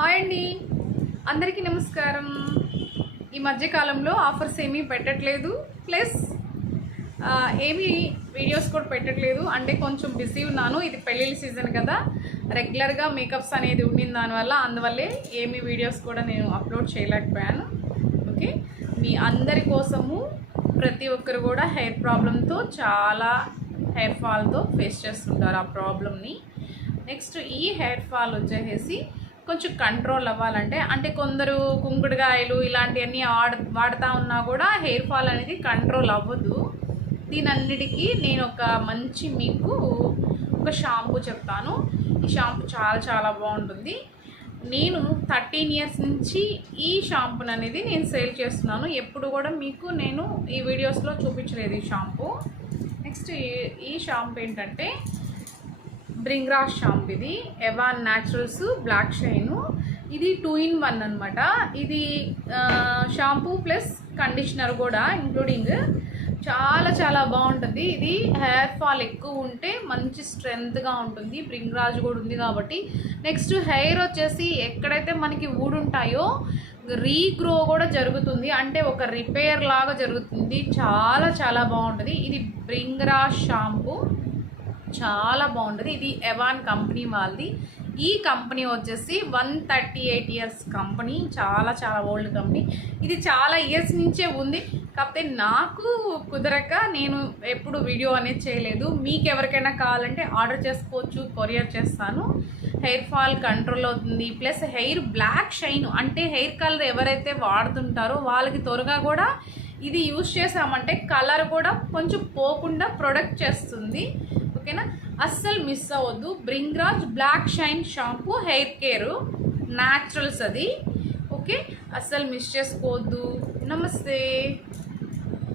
Hi అండి, అందరికీ నమస్కారం. ఈ మధ్యకాలంలో ఆఫర్స్ ఏమీ పెట్టట్లేదు, ప్లస్ ఏమీ వీడియోస్ కూడా పెట్టట్లేదు. అంటే కొంచెం బిజీ ఉన్నాను. ఇది పెళ్ళిళ్ళ సీజన్ కదా, రెగ్యులర్గా మేకప్స్ అనేది ఉండింది దానివల్ల, అందువల్లే ఏమీ వీడియోస్ కూడా నేను అప్లోడ్ చేయలేకపోయాను. ఓకే, మీ అందరి కోసము ప్రతి ఒక్కరు కూడా హెయిర్ ప్రాబ్లంతో, చాలా హెయిర్ ఫాల్తో ఫేస్ చేస్తుంటారు ఆ ప్రాబ్లమ్ని. నెక్స్ట్ ఈ హెయిర్ ఫాల్ వచ్చేసి కొంచెం కంట్రోల్ అవ్వాలంటే, అంటే కొందరు కుంకుడుకాయలు ఇలాంటివన్నీ వాడుతూ ఉన్నా కూడా హెయిర్ ఫాల్ అనేది కంట్రోల్ అవ్వదు. దీనన్నిటికీ నేను ఒక మంచి మీకు ఒక షాంపూ చెప్తాను. ఈ షాంపూ చాలా చాలా బాగుంటుంది. నేను 13 ఇయర్స్ నుంచి ఈ షాంపూని అనేది నేను సేల్ చేస్తున్నాను. ఎప్పుడు కూడా మీకు నేను ఈ వీడియోస్లో చూపించలేదు ఈ షాంపూ. నెక్స్ట్ ఈ షాంపూ ఏంటంటే బ్రింగ్రాజ్ షాంపూ. ఇది ఎవాన్ న్యాచురల్స్ బ్లాక్ షైన్. ఇది 2 in 1 అనమాట. ఇది షాంపూ ప్లస్ కండిషనర్ కూడా ఇంక్లూడింగ్. చాలా చాలా బాగుంటుంది. ఇది హెయిర్ ఫాల్ ఎక్కువ ఉంటే మంచి స్ట్రెంగ్త్గా ఉంటుంది. బ్రింగ్రాజ్ కూడా ఉంది కాబట్టి. నెక్స్ట్ హెయిర్ వచ్చేసి ఎక్కడైతే మనకి ఊడుంటాయో రీగ్రో కూడా జరుగుతుంది, అంటే ఒక రిపేర్ లాగా జరుగుతుంది. చాలా చాలా బాగుంటుంది. ఇది బ్రింగ్రాజ్ షాంపూ చాలా బాగుంటుంది. ఇది ఎవాన్ కంపెనీ వాళ్ళది. ఈ కంపెనీ వచ్చేసి 138 ఇయర్స్ కంపెనీ, చాలా చాలా ఓల్డ్ కంపెనీ. ఇది చాలా ఇయర్స్ నుంచే ఉంది, కాకపోతే నాకు కుదరక నేను ఎప్పుడు వీడియో అనేది చేయలేదు. మీకు ఎవరికైనా కావాలంటే ఆర్డర్ చేసుకోవచ్చు, కొరియర్ చేస్తాను. హెయిర్ ఫాల్ కంట్రోల్ అవుతుంది, ప్లస్ హెయిర్ బ్లాక్ షైన్, అంటే హెయిర్ కలర్ ఎవరైతే వాడుతుంటారో వాళ్ళకి త్వరగా కూడా ఇది యూజ్ చేసామంటే కలర్ కూడా కొంచెం పోకుండా ప్రొడక్ట్ చేస్తుంది. ఓకేనా, అస్సలు మిస్ అవ్వద్దు. Bhringraj black shine shampoo hair care naturals అది. ఓకే, అస్సలు మిస్ చేసుకోవద్దు. నమస్తే.